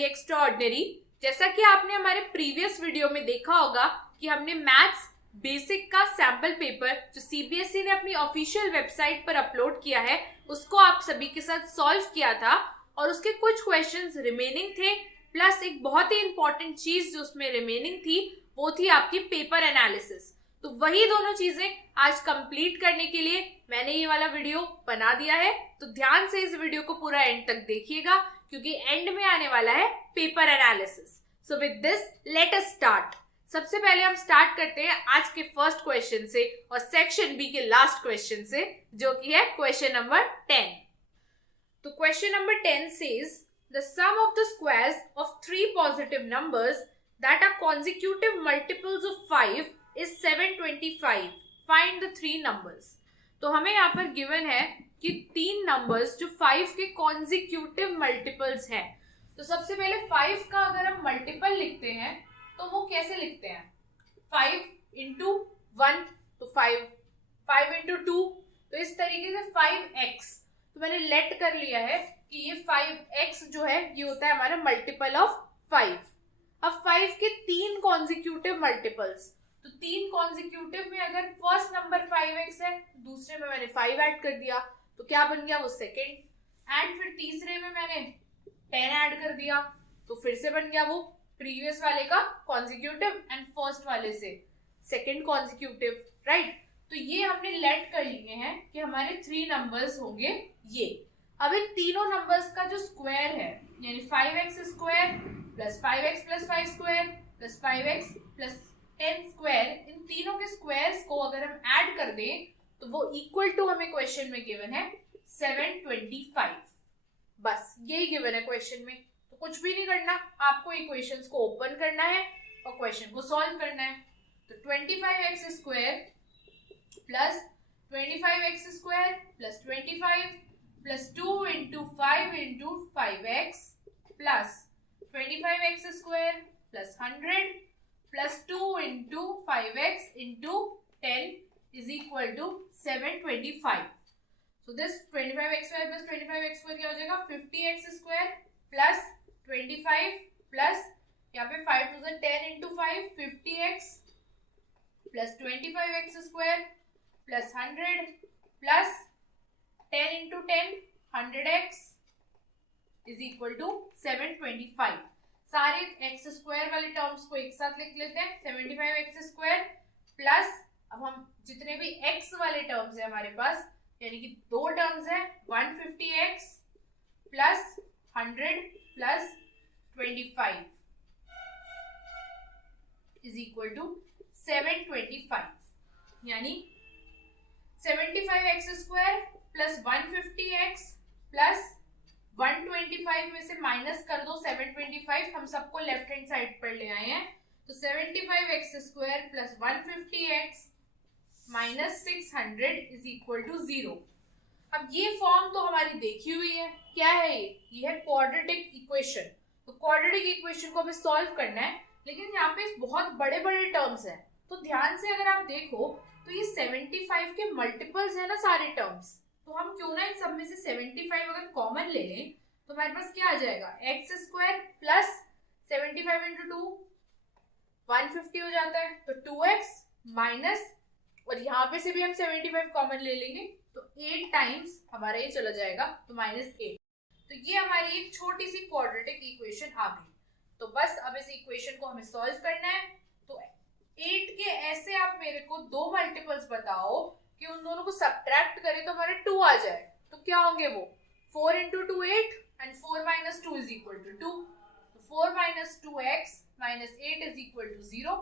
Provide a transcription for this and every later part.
Very extraordinary. जैसा कि आपने हमारे प्रीवियस वीडियो में देखा होगा कि हमने मैथ्स बेसिक का सैंपल पेपर जो सीबीएसई ने अपनी ऑफिशियल वेबसाइट पर अपलोड किया है उसको आप सभी के साथ सॉल्व किया था और उसके कुछ क्वेश्चंस रिमेनिंग थे, प्लस एक बहुत ही इंपॉर्टेंट चीज जो उसमें रिमेनिंग थी वो थी आपकी पेपर एनालिसिस। तो वही दोनों चीजें आज कंप्लीट करने के लिए मैंने ये वाला वीडियो बना दिया है। तो ध्यान से इस वीडियो को पूरा एंड तक देखिएगा क्योंकि एंड में आने वाला है paper analysis. So with this let us start. सबसे पहले हम स्टार्ट करते हैं आज के फर्स्ट क्वेश्चन से और सेक्शन बी के लास्ट क्वेश्चन से, जो कि है क्वेश्चन नंबर 10। तो question number 10 says the sum of the squares of three positive numbers that are consecutive multiples of 5 is 725. Find the three numbers. तो हमें यहाँ पर गिवन है कि तीन नंबर्स जो 5 के कॉन्जिक्यूटिव मल्टीपल्स हैं। तो सबसे पहले 5 का अगर हम मल्टीपल लिखते हैं तो वो कैसे लिखते हैं? 5 इंटू 1 तो 5 इंटू 2, तो इस तरीके से 5x। तो मैंने लेट कर लिया है कि ये 5x जो है ये होता है हमारा मल्टीपल ऑफ 5। अब 5 के तीन कॉन्जिक्यूटिव मल्टीपल्स, तो तीन कॉन्जिक्यूटिव में अगर फर्स्ट नंबर 5x है तो दूसरे में मैंने 5 ऐड कर दिया तो क्या बन गया वो सेकेंड, एंड फिर तीसरे में मैंने 10 ऐड कर दिया तो फिर से बन गया वो प्रीवियस वाले का कॉन्जिक्यूटिव एंड फर्स्ट वाले से सेकेंड कॉन्जिक्यूटिव, राइट। तो ये हमने लेट कर लिए हैं कि हमारे 3 नंबर्स होंगे ये। अब इन तीनों नंबर्स का जो स्क्वायर है यानी 5x square plus 5x plus 5 square plus 5x plus 10 square, इन तीनों के स्क्वायर्स को अगर हम ऐड कर दें तो वो इक्वल टू हमें क्वेश्चन में गिवन है 725। बस यही गिवन है क्वेश्चन में, तो कुछ भी नहीं करना, आपको इक्वेशंस को ओपन करना है और क्वेश्चन को सॉल्व करना है। तो 25x square plus 25x square plus 25 plus 2 into 5 into 5x plus 25x square plus 100 plus 2 into 5x into 10 is equal to 725। So this 25x square plus 25x square क्या हो जाएगा? 50x square plus 25 plus यहाँ पे 5 to the 10 into 5 50x plus 25x square plus 100 plus 10 into 10 100x is equal to 725। सारे x square वाले terms को एक साथ लिख लेते हैं। 75x स्क्वायर प्लस अब हम जितने भी x वाले टर्म्स है हमारे पास यानी कि दो टर्म्स है 150x plus 100 plus 25 is equal to 725, यानी 75x square plus 150x plus 125 में से माइनस कर दो 725, हम सबको लेफ्ट हैंड साइड पर ले आए हैं। तो 75x square plus 150x minus 600 is equal to 0। अब ये फॉर्म तो हमारी देखी हुई है, क्या है ये है क्वाड्रेटिक इक्वेशन। तो क्वाड्रेटिक इक्वेशन को हमें सॉल्व करना है, लेकिन यहाँ पे बहुत बड़े बड़े टर्म्स हैं। तो ध्यान से अगर आप देखो तो ये 75 के मल्टीपल्स है ना सारे टर्म्स, तो हम क्यों ना इन सब में से 75 अगर कॉमन ले लें तो हमारे पास क्या आ जाएगा? एक्स स्क्वायर प्लस 75 इंटू 2 150 हो जाता है, तो 2x माइनस, और यहाँ पे से भी हम 75 कॉमन ले लेंगे तो 8 टाइम्स हमारा ये चला जाएगा तो -8। तो ये हमारी एक छोटी सी क्वाड्रेटिक इक्वेशन आ गई। तो बस अब इस इक्वेशन को हमें सॉल्व करना है। तो 8 के ऐसे आप मेरे को दो मल्टीपल्स बताओ कि उन दोनों को सब्ट्रैक्ट करें तो हमारे 2 आ जाए, तो क्या होंगे वो? 4 into 2 8 and 4 minus 2 is equal to 2। 4 minus 2x minus 8 is equal to 0।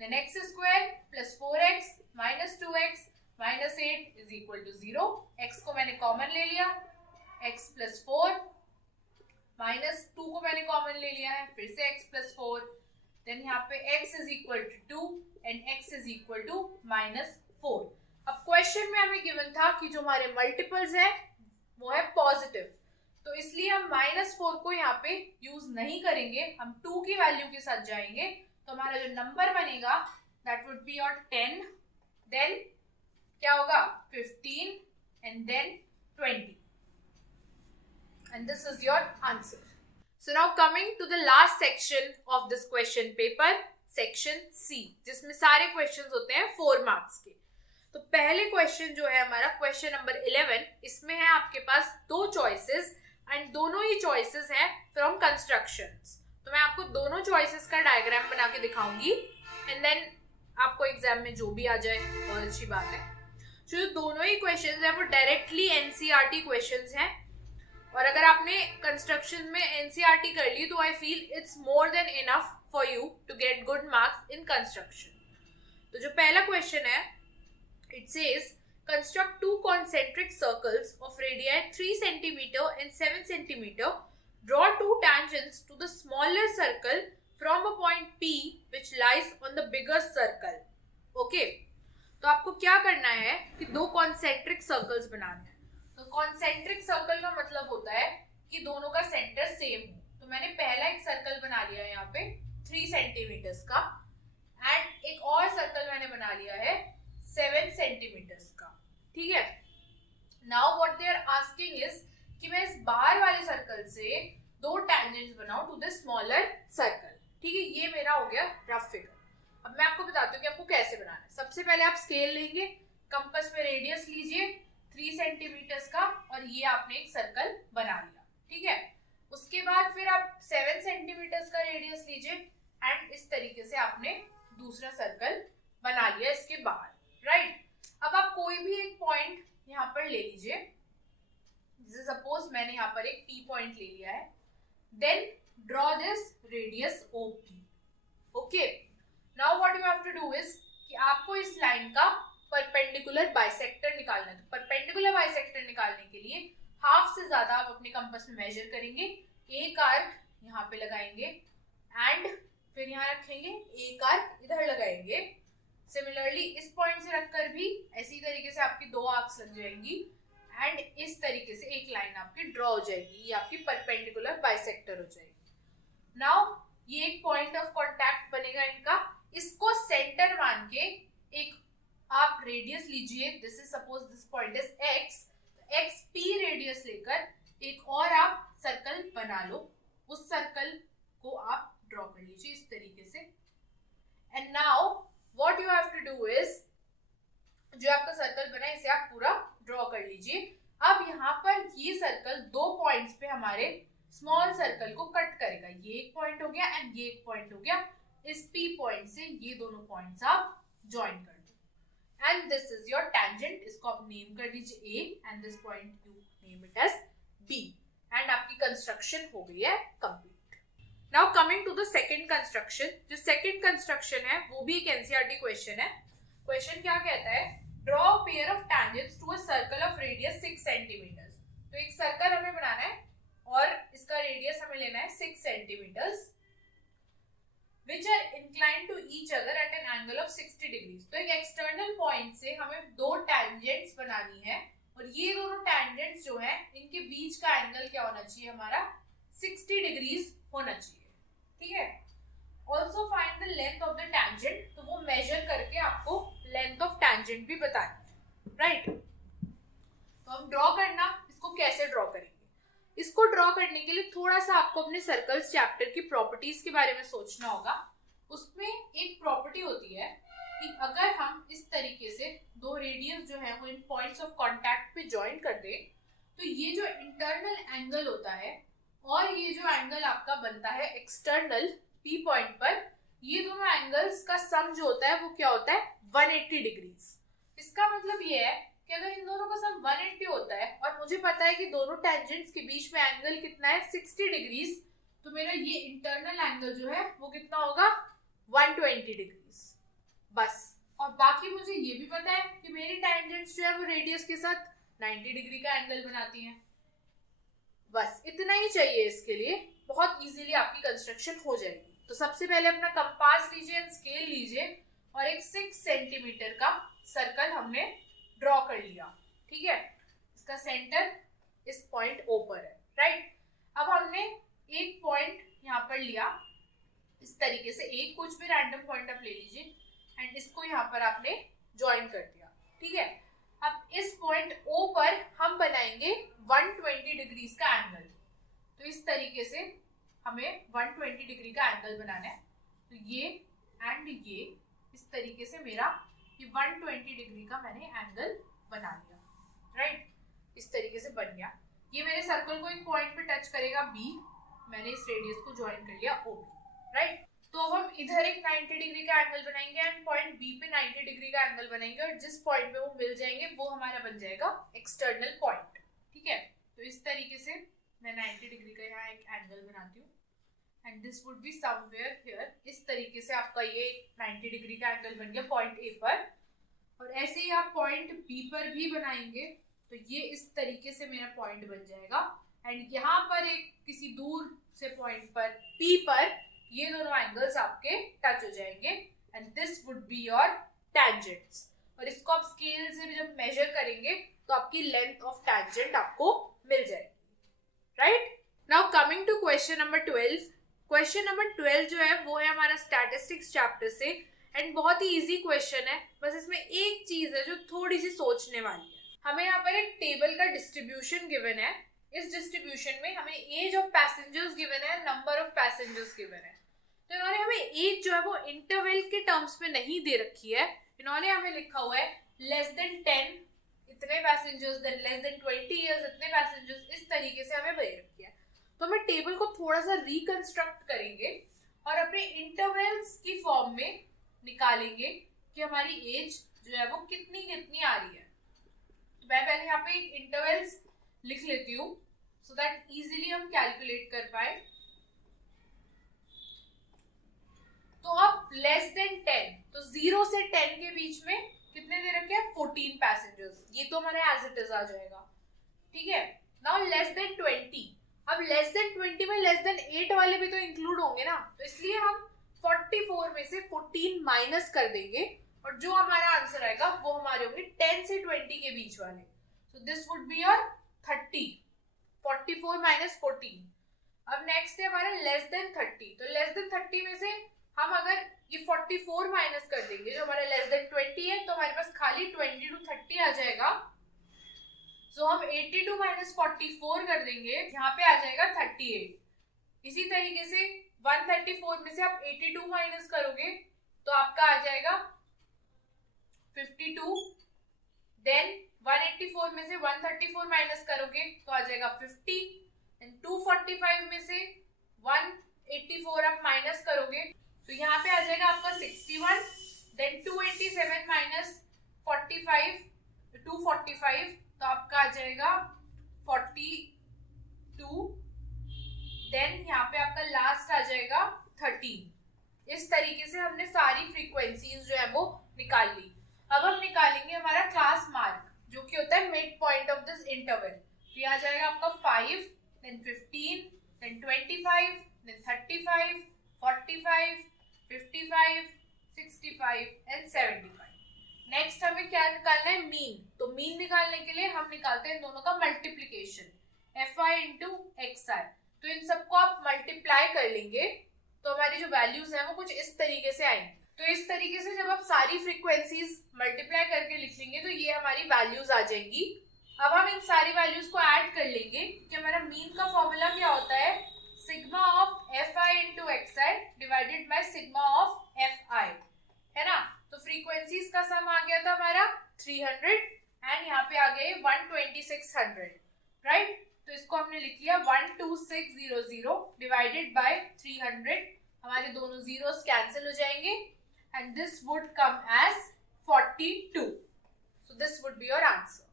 Then x square plus 4x minus 2x minus 8 is equal to 0। x को मैंने कॉमन ले लिया, x plus 4 minus 2 को मैंने कॉमन ले लिया है, फिर से x plus 4, then यहाँ पे x is equal to 2 and x is equal to -4। अब क्वेश्चन में हमें गिवन था कि जो हमारे मल्टीपल्स है वो है पॉजिटिव, तो इसलिए हम -4 को यहाँ पे यूज नहीं करेंगे, हम 2 की वैल्यू के साथ जाएंगे। तो हमारा जो नंबर बनेगा that would be your 10, then क्या होगा 15 and then 20, and this is your answer. So now coming to the last section of this question paper, section C, जिसमें सारे questions होते हैं 4 marks के। तो पहले question जो है हमारा question number 11, इसमें है आपके पास 2 choices and दोनों ही choices हैं from constructions। तो मैं आपको दोनों choices का diagram बना के दिखाऊंगी and then आपको एग्जाम में जो भी आ जाए बहुत अच्छी बात है। जो दोनों ही questions हैं वो directly NCERT questions हैं, और अगर आपने कंस्ट्रक्शन में एनसीईआरटी कर ली तो I feel it's more than enough for you to get good marks in construction. तो जो पहला क्वेश्चन है, it says construct 2 concentric circles of radii 3 cm and 7 cm, draw 2 tangents to the smaller circle from a point P which lies on the bigger circle। Okay, तो आपको क्या करना है कि 2 concentric circles बनाने हैं। तो कॉन्सेंट्रिक सर्कल का मतलब होता है कि दोनों का सेंटर सेम हो। तो मैंने पहला एक सर्कल बना लिया है यहाँ पे 3 सेंटीमीटर्स का, एंड एक और सर्कल मैंने बना लिया है 7 सेंटीमीटर्स का। ठीक है, now what they are asking is कि मैं इस बाहर वाले सर्कल से 2 टेंजेंट्स बनाऊं टू द स्मॉलर सर्कल। ठीक है, ये मेरा हो गया रफ फिगर। अब मैं आपको बताती हूँ कि आपको कैसे बनाना है। सबसे पहले आप स्केल लेंगे, कंपास में रेडियस लीजिए 3 सेंटीमीटर्स का, और ये आपने एक सर्कल बना लिया। ठीक है, उसके बाद फिर आप 7 सेंटीमीटर्स का रेडियस लीजिए एंड इस तरीके से आपने दूसरा सर्कल बना लिया इसके बाहर। राइट, अब आप कोई भी एक पॉइंट यहाँ पर ले लीजिए, जैसे सपोज मैंने यहाँ पर एक P पॉइंट ले लिया है, then draw this radius OP। Okay, now what you have to do is कि आपको इस लाइन का परपेंडिकुलर बाइसेक्टर निकालना है। तो परपेंडिकुलर बाइसेक्टर निकालने के लिए हाफ से ज्यादा आप अपने कंपास में मेजर करेंगे, एक आर्क यहाँ पे लगाएंगे एंड फिर यहाँ रखेंगे, एक आर्क इधर लगाएंगे। सिमिलरली इस पॉइंट से रखकर भी ऐसी तरीके से आपकी 2 आर्क्स लग जाएंगी एंड इस तरीके से एक लाइन आपकी ड्रॉ हो जाएगी, ये आपकी परपेंडिकुलर बाइसेक्टर हो जाएगी। नाउ ये एक पॉइंट ऑफ कॉन्टैक्ट बनेगा इनका, इसको सेंटर मान के एक आप रेडियस लीजिए, this is suppose this point is x, XP radius लेकर एक और आप सर्कल बना लो, उस सर्कल को आप ड्रॉ कर लीजिए इस तरीके से। And now what you have to do is, जो आपका सर्कल बना है इसे आप पूरा ड्रॉ कर लीजिए। अब यहाँ पर ये सर्कल 2 पॉइंट्स पे हमारे स्मॉल सर्कल को कट करेगा। ये एक पॉइंट हो गया एंड ये एक पॉइंट हो गया। इस P पॉइंट से ये दोनों पॉइंट्स आप ज्वाइन कर दो and this is your tangent. इसको आप नेम कर दीजिए A and this point you name it as B, and आपकी कंस्ट्रक्शन हो गई है complete. Now coming to the second construction. जो सेकंड कंस्ट्रक्शन है वो भी एक एनसीईआरटी क्वेश्चन है। क्वेश्चन क्या कहता है, draw pair of tangents to a circle of radius 6 centimetres. तो एक सर्कल हमें बनाना है और इसका रेडियस हमें लेना है 6 centimetres, which are inclined to each other at an angle of 60 degrees। तो एक एक्सटर्नल पॉइंट से हमें 2 टेंजेंट्स बनानी है और ये दोनों टेंजेंट्स जो हैं इनके बीच का एंगल क्या होना चाहिए, हमारा 60 डिग्रीज होना चाहिए। ठीक है, also find the length of the tangent. तो वो मेजर करके आपको लेंथ ऑफ टेंजेंट भी बतानी है। राइट, तो हम ड्रॉ करना, इसको कैसे ड्रॉ करेंगे, इसको ड्रॉ करने के लिए थोड़ा सा आपको अपने सर्कल्स चैप्टर की प्रॉपर्टीज के बारे में सोचना होगा। उसमें एक प्रॉपर्टी होती है कि अगर हम इस तरीके से 2 रेडियस जो है वो इन पॉइंट्स ऑफ कांटेक्ट पे ज्वाइन कर दें, तो ये जो इंटरनल एंगल होता है और ये जो एंगल आपका बनता है एक्सटर्नल P पॉइंट पर, ये दोनों एंगल्स का सम जो होता है वो क्या होता है 180 डिग्रीज। इसका मतलब ये है कि अगर इन दोनों का सम 180 होता है और मुझे पता है कि दोनों टेंजेंट्स के बीच में एंगल कितना है 60 डिग्रीज, तो मेरा ये इंटरनल एंगल जो है वो कितना होगा 120 डिग्रीज बस। और बाकी मुझे ये भी पता है कि मेरी टेंजेंट्स जो है वो रेडियस के साथ 90 डिग्री का एंगल बनाती हैं। बस इतना ही चाहिए इसके लिए, बहुत इजीली आपकी कंस्ट्रक्शन हो जाएगी। तो सबसे पहले अपना कंपास लीजिए, स्केल लीजिए और एक 6 सेंटीमीटर का सर्कल हमने ड्रॉ कर लिया। ठीक है, इसका सेंटर इस पॉइंट O पर है। राइट, अब हमने एक पॉइंट यहाँ पर लिया इस तरीके से, एक कुछ भी रैंडम पॉइंट आप ले लीजिए एंड इसको यहाँ पर आपने ज्वाइन कर दिया। ठीक है, अब इस पॉइंट O पर हम बनाएंगे 120 डिग्रीज का एंगल। तो इस तरीके से हमें 120 डिग्री का एंगल बनाना है। तो ये एंड ये इस तरीके से मेरा ये 120 डिग्री का मैंने एंगल बना लिया, राइट। इस तरीके से बन गया। ये मेरे सर्कल को एक पॉइंट पे टच करेगा B, मैंने इस रेडियस को ज्वाइन कर लिया OB, राइट। तो अब हम इधर एक 90 डिग्री का एंगल बनाएंगे एंड पॉइंट B पे 90 डिग्री का एंगल बनाएंगे, और जिस पॉइंट पे वो मिल जाएंगे वो हमारा बन जाएगा एक्सटर्नल पॉइंट, ठीक है। तो इस तरीके से मैं 90 डिग्री का यहाँ एक एंगल बनाती हूँ and this would be somewhere here. इस तरीके से आपका ये 90 डिग्री का एंगल बन गया पॉइंट A पर, और ऐसे ही आप पॉइंट B पर भी बनाएंगे तो ये इस तरीके से मेरा पॉइंट बन जाएगा। एंड यहाँ पर एक किसी दूर से पॉइंट पर P पर ये दोनों एंगल्स आपके टच हो जाएंगे and this would be your tangents. और इसको आप स्केल से भी जब मेजर करेंगे तो आपकी लेंथ ऑफ टैंजेंट आपको मिल जाएगी, right. Now coming to question number 12। Question number 12 जो है वो है हमारा स्टैटिस्टिक्स चैप्टर से एंड बहुत ही इजी क्वेश्चन है। बस इसमें एक चीज है जो थोड़ी सी सोचने वाली है। हमें यहाँ पर एक टेबल का डिस्ट्रीब्यूशन गिवन है। इस डिस्ट्रीब्यूशन में हमें एज ऑफ पैसेंजर्स गिवन है, नंबर ऑफ पैसेंजर्स गिवन है। तो इन्होंने हमें एज जो है वो इंटरवल के टर्म्स में नहीं दे रखी है। इन्होंने हमें लिखा हुआ है लेस देन 10 इतने passengers, than less than 20 years इतने पैसेंजर्स, इस तरीके से हमें दे रखी है। तो हमें टेबल को थोड़ा सा रिकंस्ट्रक्ट करेंगे और अपने इंटरवल्स की फॉर्म में निकालेंगे कि हमारी एज जो है वो कितनी कितनी आ रही है। तो मैं पहले यहाँ पे एक इंटरवल्स लिख लेती हूँ सो दैट इजीली हम कैलकुलेट कर पाए। तो अब लेस देन 10, तो 0 से 10 के बीच में कितने दे रखे हैं 14 पैसेंजर्स, ये तो हमारा एज इट इज आ जाएगा, ठीक है। नाउ लेस देन 20, अब लेस देन 20 में लेस देन 8 वाले भी तो इंक्लूड होंगे ना, तो इसलिए हम 44 में से 14 माइनस कर देंगे और जो हमारा आंसर आएगा वो हमारे होंगे 10 से 20 के बीच वाले। सो this would be your 30, 44 minus 14। अब नेक्स्ट है हमारा लेस देन 30, तो लेस देन 30 में से हम अगर ये 44 माइनस कर देंगे जो हमारा लेस देन 20 है, तो हमारे पास खाली 20 to 30 आ जाएगा। सो हम 82 माइनस 44 कर देंगे, यहाँ पे आ जाएगा 38। इसी तरीके से 134 में से आप 82 माइनस करोगे तो आपका आ जाएगा 52। देन 184 में से 134 माइनस करोगे तो आ जाएगा 50। देन 245 में से 184 आप माइनस करोगे तो यहाँ पे आ जाएगा आपका 61। देन 287 माइनस 45, 245 तो आपका आ जाएगा 42। देन यहाँ पे आपका लास्ट आ जाएगा 13। इस तरीके से हमने सारी फ्रीक्वेंसीज जो है वो निकाल ली। अब हम निकालेंगे हमारा क्लास मार्क जो कि होता है mid point of this interval. तो यहाँ जाएगा आपका 5, then 15, then 25, then 35, 45, 55, 65 and 75। Next हमें क्या निकालना है मीन। तो मीन निकालने के लिए हम निकालते हैं दोनों का मल्टीप्लीकेशन fi इंटू xi। तो इन सबको आप मल्टीप्लाई कर लेंगे तो हमारी जो वैल्यूज है वो कुछ इस तरीके से आएंगी। तो इस तरीके से जब आप सारी फ्रीक्वेंसीज मल्टीप्लाई करके लिख लेंगे तो ये हमारी वैल्यूज आ जाएंगी। अब हम इन सारी वैल्यूज को ऐड कर लेंगे कि हमारा मीन का फॉर्मूला क्या होता है, sigma of fi into xi divided by sigma of fi, है ना। तो फ्रीक्वेंसीज का सम आ गया था हमारा 300 एंड यहाँ पे आ गए 12600, राइट। तो इसको हमने लिख लिया 12600 डिवाइडेड बाय 300। हमारे दोनों जीरोस कैंसिल हो जाएंगे and this would come as 42। So this would be your answer.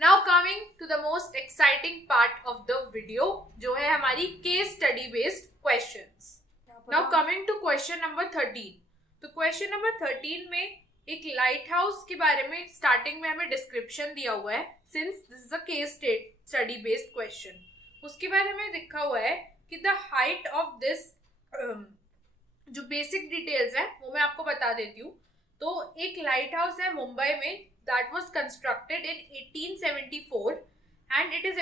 Now coming to the most exciting part of the video जो है हमारी case study based questions. Now coming to question number 13। तो question number 13 में एक light house के बारे में starting में हमें डिस्क्रिप्शन दिया हुआ है, since this is a case study based question. उसके बाद हमें लिखा हुआ है कि द हाइट ऑफ दिस, जो बेसिक डिटेल्स है वो मैं आपको बता देती हूँ। तो एक लाइट हाउस है मुंबई में that was constructed in 1874 and it is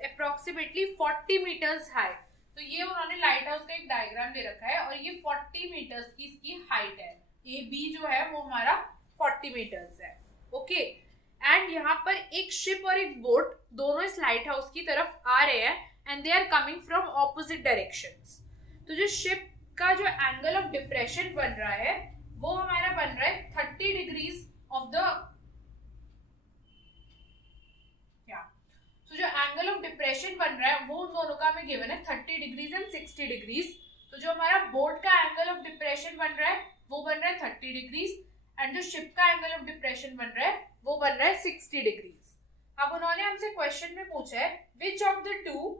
approximately 40 meters high। तो ये उन्होंने लाइट हाउस का एक डायग्राम दे रखा है और ये 40 मीटर्स की इसकी हाइट है। AB जो है वो हमारा 40 मीटर्स है, ओके। एंड यहाँ पर एक शिप और एक बोट दोनों इस लाइट हाउस की तरफ आ रहे हैं and they are coming from opposite directions. तो जो ship का जो angle of depression बन रहा है वो हमारा बन रहा है 30 degrees of the तो जो एंगल ऑफ डिप्रेशन बन रहा है वो उन दोनों का हमें गिवन है 30 डिग्रीज एंड 60 डिग्रीज. तो जो हमारा बोट का एंगल ऑफ डिप्रेशन बन रहा है वो बन रहा है 30 डिग्रीज एंड जो शिप का एंगल ऑफ डिप्रेशन बन रहा है वो बन रहा है 60 डिग्रीज. अब उन्होंने हमसे क्वेश्चन में पूछा है which of the two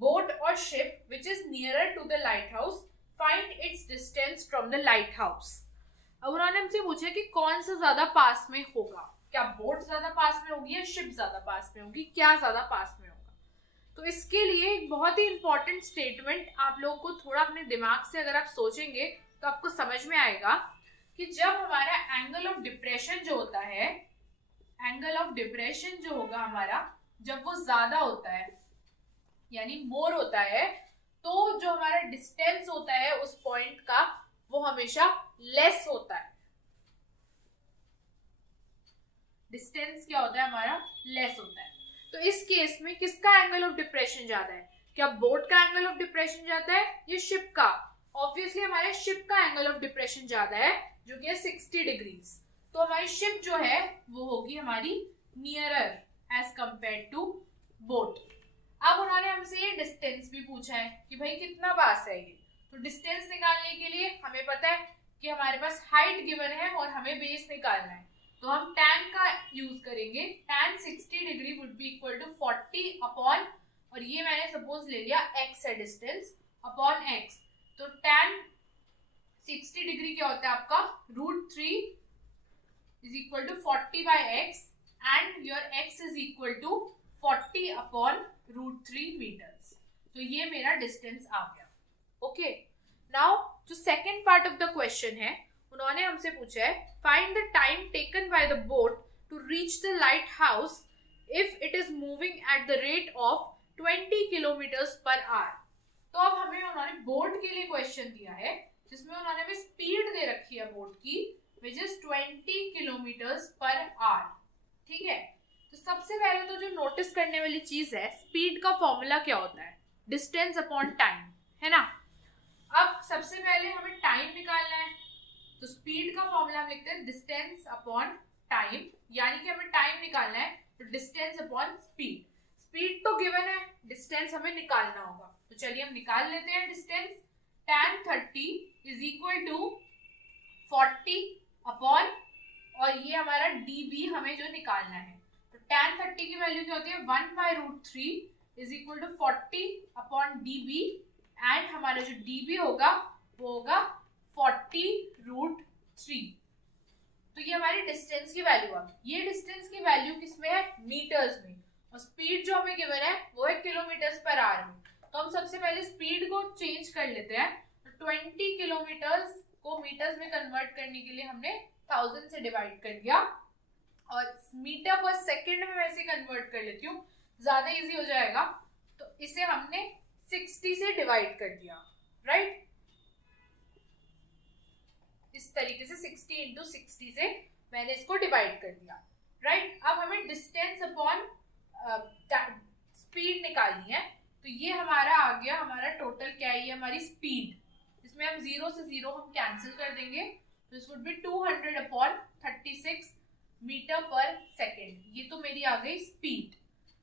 boat और ship which is nearer to the light house find its distance from the light house. अब उन्होंने हमसे पूछा कि कौन सा ज्यादा पास में होगा, क्या बोट ज्यादा पास में होगी या शिप ज्यादा पास में होगी, क्या ज्यादा पास में होगा. तो इसके लिए एक बहुत ही इंपॉर्टेंट स्टेटमेंट आप लोगों को थोड़ा अपने दिमाग से अगर आप सोचेंगे तो आपको समझ में आएगा कि जब हमारा एंगल ऑफ डिप्रेशन जो होता है, एंगल ऑफ डिप्रेशन जो होगा हमारा जब वो ज्यादा होता है यानी मोर होता है तो जो हमारा डिस्टेंस होता है उस पॉइंट का वो हमेशा लेस होता है. डिस्टेंस क्या होता है हमारा लेस होता है. तो इस केस में किसका एंगल ऑफ डिप्रेशन ज्यादा है, क्या बोट का एंगल ऑफ डिप्रेशन ज्यादा है या शिप का. ऑब्वियसली हमारे शिप का एंगल ऑफ डिप्रेशन ज्यादा है जो कि है 60 डिग्रीज. तो हमारी शिप जो है वो होगी हमारी nearer as compare to boat. अब उन्होंने हमसे ये डिस्टेंस भी पूछा है कि भाई कितना पास है ये. तो डिस्टेंस निकालने के लिए हमें पता है कि हमारे पास हाइट गिवन है और हमें बेस निकालना है. तो हम tan का यूज करेंगे. tan 60 degree would be equal to 40 upon, और ये मैंने सपोज ले लिया x है डिस्टेंस, अपॉन x. तो tan 60 डिग्री क्या होता है आपका √3 is equal to 40 by x and your x is equal to 40 upon √3 meters. तो ये मेरा डिस्टेंस आ गया. ओके, नाउ जो second part of the question है उन्होंने हमसे पूछा है find the time taken by the boat to reach the light house if it is moving at the rate of 20 kilometers per hour. तो अब हमें उन्होंने बोट के लिए क्वेश्चन दिया है जिसमें उन्होंने हमें स्पीड दे रखी है बोट की which is 20 kilometers per our. ठीक है, तो सबसे पहले तो जो नोटिस करने वाली चीज है स्पीड का फॉर्मूला क्या होता है, डिस्टेंस अपॉन टाइम, है ना. अब सबसे पहले हमें टाइम निकालना है. तो स्पीड का फॉर्मूला हम लिखते हैं डिस्टेंस अपॉन टाइम, यानी कि हमें टाइम निकालना है तो डिस्टेंस अपॉन स्पीड. स्पीड तो गिवन है, डिस्टेंस हमें निकालना होगा. तो चलिए हम निकाल लेते हैं distance. tan 30 is equal to 40 upon, और ये हमारा dB हमें जो निकालना है. तो tan 30 की वैल्यू क्या होती है 1 by √3 is equal to 40 upon dB and हमारा जो dB होगा वो होगा 40√3. तो ये हमारी डिस्टेंस की वैल्यू है. ये डिस्टेंस की वैल्यू किसमें है, मीटर्स में, और स्पीड जो हमें गिवन है वो है किलोमीटर्स पर आवर में. तो हम सबसे पहले स्पीड को चेंज कर लेते हैं. तो 20 किलोमीटर्स को मीटर्स में कन्वर्ट करने के लिए हमने 1000 से डिवाइड कर दिया, और मीटर पर सेकंड में वैसे कन्वर्ट कर लेती हूँ, ज्यादा इजी हो जाएगा. तो इसे हमने 60 से डिवाइड कर दिया, राइट. इस तरीके से 60 इंटू 60 से मैंने इसको डिवाइड कर दिया, राइट. अब हमें डिस्टेंस अपॉन स्पीड निकालनी है. तो ये हमारा आ गया, हमारा टोटल क्या है, ये हमारी स्पीड. इसमें हम 0 से 0 हम कैंसिल कर देंगे. तो इस वुड बी 200 अपॉन 36 मीटर पर सेकेंड. ये तो मेरी आ गई स्पीड.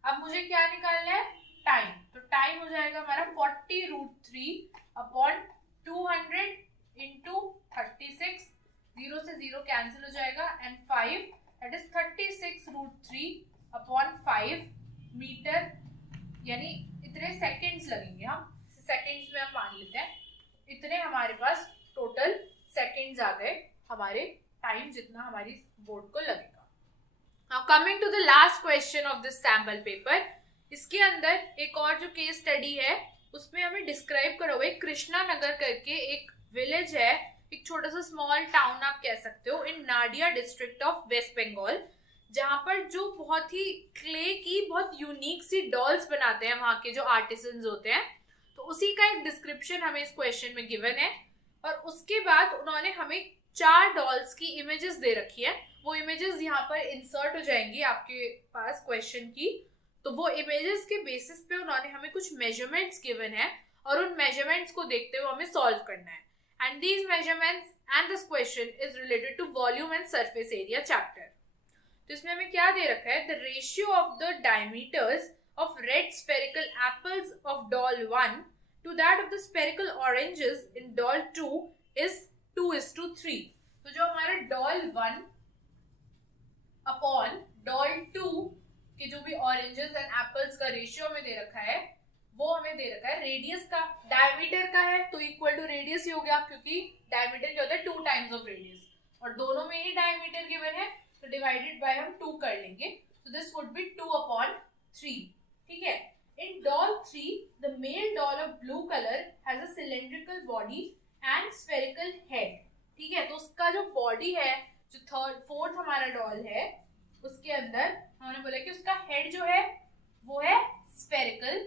अब मुझे क्या निकालना है, टाइम. तो टाइम हो जाएगा हमारा 40√3 अपॉन 200 इंटू 36. 0 से 0 कैंसिल हो जाएगा and 5 that is 36√3 upon 5 meter, यानी इतने सेकंड्स लगेंगे. हम सेकंड्स में हम मान लेते हैं इतने हमारे पास टोटल सेकंड्स आ गए हमारे टाइम जितना हमारी बोर्ड को लगेगा. Now coming to the last question of this sample paper. इसके अंदर एक और जो केस स्टडी है उसमें हमें डिस्क्राइब करो एक कृष्णा नगर करके एक विलेज है, एक छोटा सा स्मॉल टाउन आप कह सकते हो, in Nadia district of West Bengal, जहाँ पर जो बहुत ही क्ले की बहुत यूनिक सी डॉल्स बनाते हैं वहाँ के जो आर्टिसंस होते हैं. तो उसी का एक डिस्क्रिप्शन हमें इस क्वेश्चन में गिवन है, और उसके बाद उन्होंने हमें 4 डॉल्स की इमेजेस दे रखी है. वो इमेजेस यहाँ पर इंसर्ट हो जाएंगी आपके पास क्वेश्चन की. तो वो इमेजेस के बेसिस पे उन्होंने हमें कुछ मेजरमेंट्स गिवन है और उन मेजरमेंट्स को देखते हुए हमें सॉल्व करना है. And these measurements and this question is related to volume and surface area chapter. तो इसमें हमें क्या दे रखा है, the ratio of the diameters of red spherical apples of doll 1 to that of the spherical oranges in doll 2 is 2:3. तो जो हमारा doll 1 अपॉन doll 2 के जो भी ऑरेंजेस एंड एप्पल्स का रेशियो हमें दे रखा है वो हमें दे रखा है रेडियस का, डायमीटर का है तो इक्वल टू रेडियस ही हो गया, क्योंकि डायमीटर क्या होता है 2 टाइम्स ऑफ रेडियस और दोनों में ही डायमीटर गिवन है तो डिवाइडेड बाय हम 2 कर लेंगे. तो दिस वुड बी 2/3. ठीक है. In doll 3, the male doll of blue color has a cylindrical body and spherical head. ठीक है. तो उसका जो बॉडी है, जो फोर्थ हमारा डॉल है, उसके अंदर हमने बोला कि उसका हेड जो है वो है स्फेरिकल,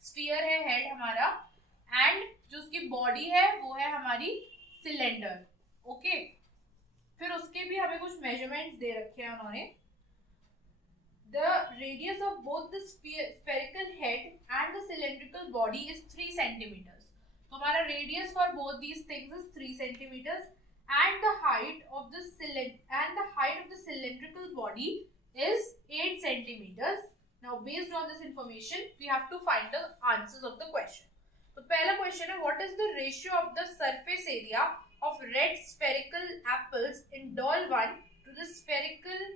स्फीयर है हेड हमारा, एंड जो उसकी बॉडी है वो है हमारी सिलेंडर. ओके. फिर उसके भी हमें कुछ मेजरमेंट्स दे रखे हैं उन्होंने. The radius of both the spherical head and the cylindrical body is 3 centimeters. So हमारा radius for both these things is 3 centimeters and the height of the cylindrical body is 8 centimeters. Now based on this information we have to find the answers of the question. तो पहला question है, what is the ratio of the surface area of red spherical apples in doll 1 to the spherical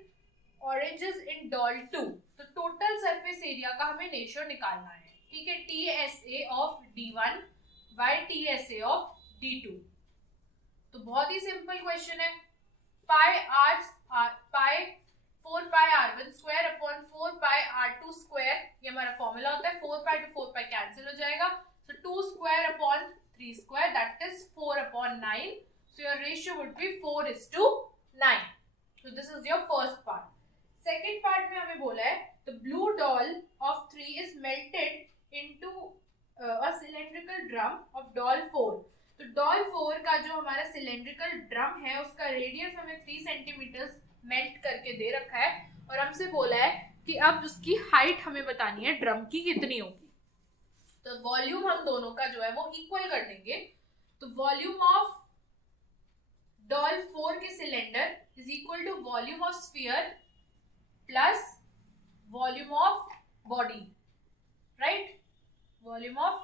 oranges in doll 2. तो total surface area का हमें ratio निकालना है. ठीक है. TSA of D1 by TSA of D2. तो बहुत ही सिंपल क्वेश्चन है. Pi 4 pi r1 square upon 4 pi r2 square, ये हमारा फॉर्मूला होता है. 4 पाई टू 4 पाई कैंसिल हो जाएगा. सो 2 square upon 3 square that is 4/9. So your ratio would be 4:9. So this is your first part. Second part में हमें बोला है the blue doll of 3 is melted into a cylindrical drum of doll 4. तो doll 4 का जो हमारा cylindrical drum है उसका रेडियस हमें 3 सेंटीमीटर मेल्ट करके दे रखा है और हमसे बोला है कि अब उसकी हाइट हमें बतानी है ड्रम की कितनी होगी. तो वॉल्यूम हम दोनों का जो है वो इक्वल कर देंगे. तो वॉल्यूम ऑफ डॉल 4 के cylinder is equal to volume of sphere plus volume of body, right. Volume of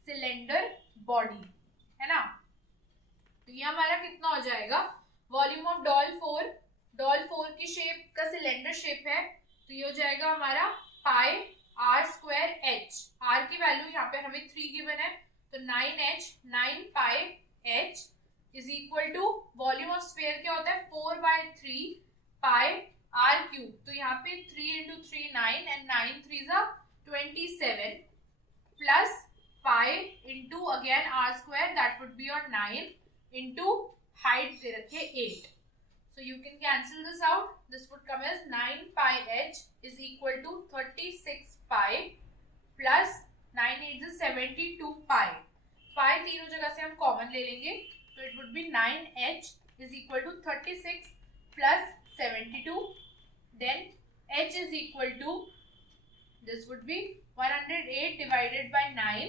cylinder body है ना. तो ये हमारा कितना हो जाएगा, वॉल्यूम ऑफ डॉल 4 की शेप का सिलेंडर शेप है तो ये हो जाएगा हमारा pi r square h. r की वैल्यू यहाँ पे हमें 3 गिवन है तो 9 pi h is equal to volume of sphere क्या होता है 4/3 पाई r क्यूब. तो यहाँ पे 3 into 3 9 and 9 3s are 27 plus pi into again r square that would be your 9 into height दे रखे 8. So you can cancel this out. This would come as 9 pi h is equal to 36 pi plus 9 8 is 72 pi. Pi तीनों जगह से हम common ले लेंगे तो it would be 9h is equal to 36 plus 72. Then h is equal to, this would be 108 divided by 9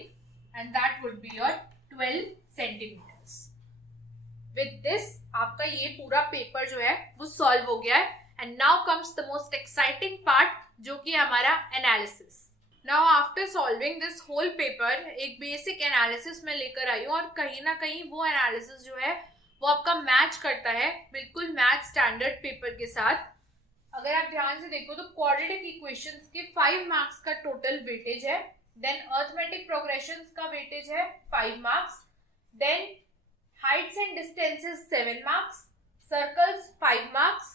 and that would be your 12 centimeters. With this आपका ये पूरा पेपर जो है वो सॉल्व हो गया है. And now comes the most exciting part जो कि हमारा analysis. Now after solving this whole paper एक बेसिक एनालिसिस में लेकर आई हूँ और कहीं ना कहीं वो एनालिसिस जो है वो आपका मैच करता है बिल्कुल मैथ स्टैंडर्ड पेपर के साथ. अगर आप ध्यान से देखो तो क्वाड्रेटिक इक्वेशंस के 5 मार्क्स का टोटल वेटेज है. देन अर्थमेटिक प्रोग्रेशंस का वेटेज है 5 marks. Then heights and distances 7 marks, circles 5 marks,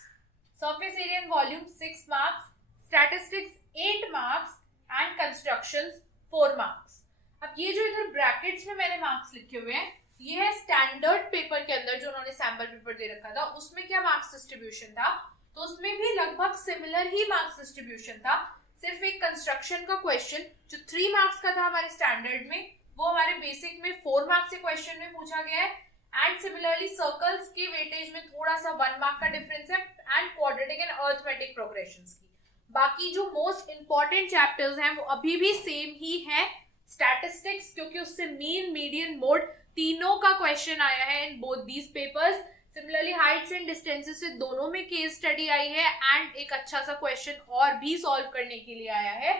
surface area and volume 6 marks, statistics 8 marks and constructions 4 marks. अब ये जो इधर ब्रैकेट्स में मैंने मार्क्स लिखे हुए हैं ये है स्टैंडर्ड पेपर के अंदर जो उन्होंने सैम्पल पेपर दे रखा था उसमें क्या मार्क्स डिस्ट्रीब्यूशन था. तो उसमें भी लगभग सिमिलर ही मार्क्स डिस्ट्रीब्यूशन था. सिर्फ एक कंस्ट्रक्शन का क्वेश्चन जो 3 मार्क्स का था हमारे स्टैंडर्ड में वो हमारे बेसिक में 4 मार्क्स के क्वेश्चन में पूछा गया है. एंड सिमिलरली सर्कल्स के वेटेज में थोड़ा सा 1 मार्क का डिफरेंस है and quadratic and arithmetic progressions की. बाकी जो मोस्ट इंपॉर्टेंट चैप्टर्स हैं वो अभी भी सेम ही है, स्टैटिस्टिक्स, क्योंकि उससे मीन, मीडियन, मोड तीनों का क्वेश्चन आया है in both these papers. Similarly Heights and distances से दोनों में केस स्टडी आई है एंड एक अच्छा सा क्वेश्चन और भी सॉल्व करने के लिए आया है।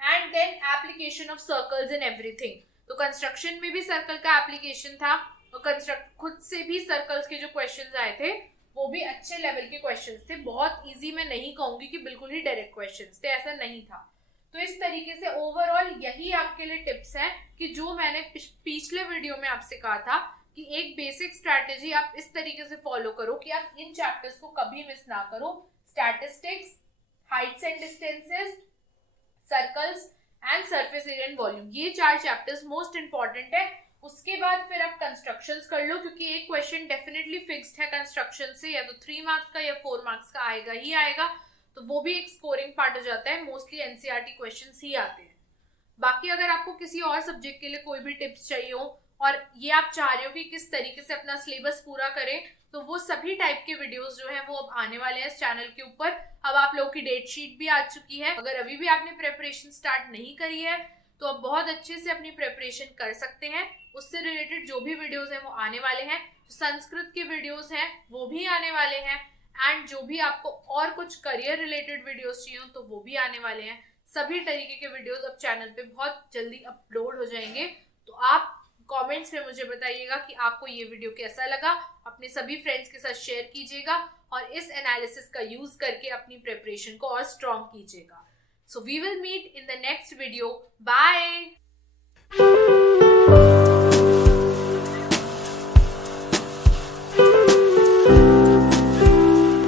And then application of circles in everything, तो कंस्ट्रक्शन में भी सर्कल का एप्लीकेशन था और खुद से भी सर्कल्स के जो क्वेश्चंस आए थे वो भी अच्छे लेवल के क्वेश्चंस थे। बहुत इजी मैं नहीं कहूंगी कि बिल्कुल ही डायरेक्ट क्वेश्चंस थे, ऐसा नहीं था। तो इस तरीके से ओवरऑल यही आपके लिए टिप्स हैं कि जो मैंने पिछले वीडियो में आपसे कहा था कि एक बेसिक स्ट्रैटेजी आप इस तरीके से फॉलो करो कि आप इन चैप्टर्स को कभी मिस ना करो। Statistics, Heights and distances, circles and surface area and volume, ये 4 चैप्टर्स मोस्ट इंपॉर्टेंट है। उसके बाद फिर आप कंस्ट्रक्शंस कर लो, क्योंकि एक क्वेश्चन डेफिनेटली फिक्स्ड है कंस्ट्रक्शन से, या तो 3 मार्क्स का या 4 मार्क्स का आएगा ही आएगा, तो वो भी एक स्कोरिंग पार्ट हो जाता है। मोस्टली एनसीईआरटी क्वेश्चंस ही आते हैं। बाकी अगर आपको किसी और सब्जेक्ट के लिए कोई भी टिप्स चाहिए हो और ये आप चाह रहे हो कि किस तरीके से अपना सिलेबस पूरा करें, तो वो सभी टाइप के वीडियोस जो हैं वो अब आने वाले हैं इस चैनल के ऊपर। अब आप लोगों की डेट शीट भी आ चुकी है। अगर अभी भी आपने प्रेपरेशन स्टार्ट नहीं करी है तो आप बहुत अच्छे से अपनी प्रेपरेशन कर सकते हैं। उससे रिलेटेड जो भी वीडियोस हैं वो आने वाले हैं। संस्कृत के वीडियोस हैं वो भी आने वाले हैं, एंड जो भी आपको और कुछ करियर रिलेटेड वीडियोस चाहिए तो वो भी आने वाले हैं। सभी तरीके के वीडियोस अब चैनल पे बहुत जल्दी अपलोड हो जाएंगे। तो आप कमेंट्स में मुझे बताइएगा कि आपको ये वीडियो कैसा लगा। अपने सभी फ्रेंड्स के साथ शेयर कीजिएगा और इस एनालिसिस का यूज करके अपनी प्रिपरेशन को और स्ट्रॉन्ग कीजिएगा। So we will meet in the next video. Bye.